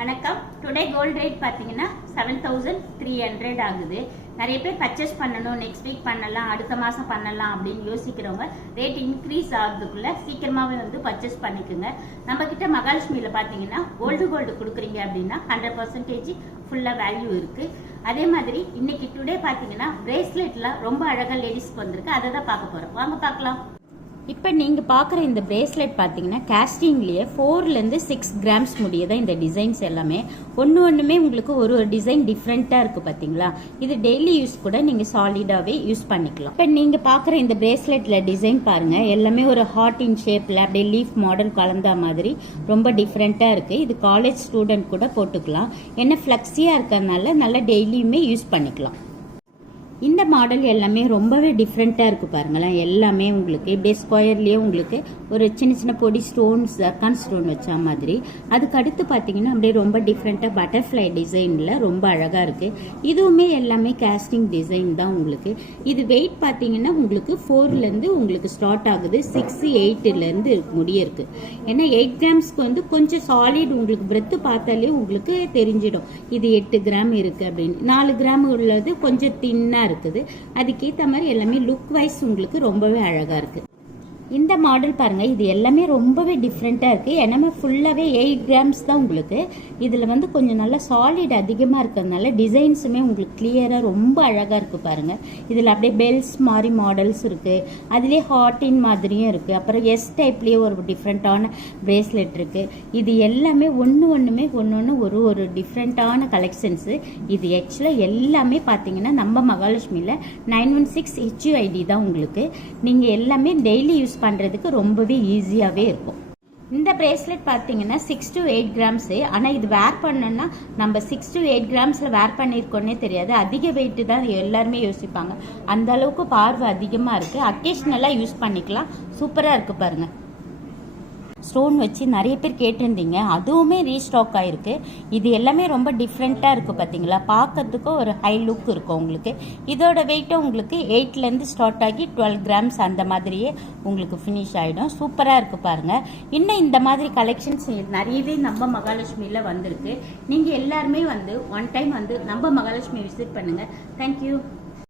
வணக்கம். Today gold rate பார்த்தீங்கன்னா 7300 ஆகுது. நிறைய பேர் பர்ச்சேஸ் பண்ணணும், நெக்ஸ்ட் வீக் பண்ணலாம், அடுத்த மாதம் பண்ணலாம் அப்படின்னு யோசிக்கிறவங்க ரேட் இன்க்ரீஸ் ஆகுறதுக்குள்ள சீக்கிரமாகவே வந்து பர்ச்சேஸ் பண்ணிக்கோங்க. நம்ம கிட்ட மகாலட்சுமியில் பார்த்தீங்கன்னா கோல்டு கொடுக்குறீங்க அப்படின்னா 100% ஃபுல்லாக வேல்யூ இருக்கு. அதே மாதிரி இன்னைக்கு டுடே பார்த்தீங்கன்னா பிரேஸ்லெட்ல ரொம்ப அழகாக லேடிஸ்க்கு வந்திருக்கு. அதை தான் பார்க்க போகிறோம். வாங்க பார்க்கலாம். இப்போ நீங்கள் பார்க்குற இந்த பிரேஸ்லெட் பார்த்தீங்கன்னா கேஸ்டிங்லேயே 4லேருந்து 6 கிராம்ஸ் முடியதான் இந்த டிசைன்ஸ் எல்லாமே. ஒன்றுமே உங்களுக்கு ஒரு டிசைன் டிஃப்ரெண்ட்டாக இருக்குது பார்த்தீங்களா. இது டெய்லி யூஸ் கூட நீங்கள் சாலிடாகவே யூஸ் பண்ணிக்கலாம். இப்போ நீங்கள் பார்க்குற இந்த பிரேஸ்லெட்டில் டிசைன் பாருங்கள், எல்லாமே ஒரு ஹார்ட் இன் ஷேப்பில் அப்படியே லீஃப் மாடல் கலந்த மாதிரி ரொம்ப டிஃப்ரெண்ட்டாக இருக்குது. இது காலேஜ் ஸ்டூடெண்ட் கூட போட்டுக்கலாம். என்ன ஃப்ளெக்ஸியாக இருக்கிறதுனால நல்லா டெய்லியுமே யூஸ் பண்ணிக்கலாம். இந்த மாடல் எல்லாமே ரொம்பவே டிஃப்ரெண்ட்டாக இருக்குது பாருங்களேன். எல்லாமே உங்களுக்கு இப்படியே ஸ்கொயர்லேயே உங்களுக்கு ஒரு சின்ன சின்ன பொடி ஸ்டோன்ஸ், ஜர்கான் ஸ்டோன் வச்ச மாதிரி. அதுக்கு அடுத்து பார்த்தீங்கன்னா அப்படியே ரொம்ப டிஃப்ரெண்ட்டாக பட்டர்ஃப்ளை டிசைனில் ரொம்ப அழகாக இருக்குது. இதுவுமே எல்லாமே கேஸ்டிங் டிசைன் தான் உங்களுக்கு. இது வெயிட் பார்த்தீங்கன்னா உங்களுக்கு 4லேருந்து உங்களுக்கு ஸ்டார்ட் ஆகுது, 6, 8லேருந்து முடிய இருக்குது. ஏன்னா 8 கிராம்ஸ்க்கு வந்து கொஞ்சம் சாலிட் உங்களுக்கு பிரெத்து பார்த்தாலே உங்களுக்கு தெரிஞ்சிடும் இது 8 கிராம் இருக்குது அப்படின்னு. 4 கிராம் உள்ளது கொஞ்சம் தின்னாக இருக்குது. அதுக்கேற்ற மாதிரி எல்லாமே லுக் வைஸ் உங்களுக்கு ரொம்பவே அழகா இருக்கு. இந்த மாடல் பாருங்க, இது எல்லாமே ரொம்பவே டிஃப்ரெண்ட்டாக இருக்குது. எல்லாமே ஃபுல்லாகவே 8 கிராம்ஸ் தான் உங்களுக்கு. இதில் வந்து கொஞ்சம் நல்லா சாலிட் அதிகமாக இருக்கிறதுனால டிசைன்ஸுமே உங்களுக்கு கிளியராக ரொம்ப அழகாக இருக்குது பாருங்கள். இதில் அப்படியே பெல்ஸ் மாதிரி மாடல்ஸ் இருக்குது, அதுலேயே ஹார்டின் மாதிரியும் இருக்குது. அப்புறம் எஸ் டைப்லேயே ஒரு டிஃப்ரெண்ட்டான பிரேஸ்லெட் இருக்குது. இது எல்லாமே ஒன்று ஒரு டிஃப்ரெண்ட்டான கலெக்ஷன்ஸு. இது ஆக்சுவலாக எல்லாமே பார்த்தீங்கன்னா நம்ம மகாலட்சுமியில் 916 HUID தான் உங்களுக்கு. நீங்கள் எல்லாமே டெய்லி யூஸ் பண்றதுக்கு ரொம்பவே ஈஸியாவே இருக்கும். இந்த பிரேஸ்லெட் பார்த்தீங்கன்னா 6 to 8 கிராம்ஸு. ஆனால் இது வேர் பண்ணோன்னா நம்ம 6 to 8 கிராம்ஸில் வேர் பண்ணியிருக்கோன்னே தெரியாது. அதிக வெயிட்டு தான் எல்லாருமே யோசிப்பாங்க. அந்த அளவுக்கு பார்வை அதிகமாக இருக்குது. அக்கேஷ்னலாக யூஸ் பண்ணிக்கலாம். சூப்பராக இருக்குது பாருங்கள். ஸ்டோன் வச்சு நிறைய பேர் கேட்டிருந்தீங்க, அதுவுமே ரீஸ்டாக் ஆகிருக்கு. இது எல்லாமே ரொம்ப டிஃப்ரெண்ட்டாக இருக்குது பார்த்தீங்களா. பார்க்கறதுக்கும் ஒரு ஹை லுக் இருக்கும் உங்களுக்கு. இதோட வெயிட்டும் உங்களுக்கு 8லேருந்து ஸ்டார்ட் ஆகி 12 கிராம்ஸ் அந்த மாதிரியே உங்களுக்கு ஃபினிஷ் ஆகிடும். சூப்பராக இருக்குது பாருங்கள். இன்னும் இந்த மாதிரி கலெக்ஷன்ஸ் நிறையவே நம்ம மகாலட்சுமியில் வந்திருக்கு. நீங்கள் எல்லாருமே வந்து ஒன் டைம் வந்து நம்ம மகாலட்சுமி விசிட் பண்ணுங்கள். தேங்க்யூ.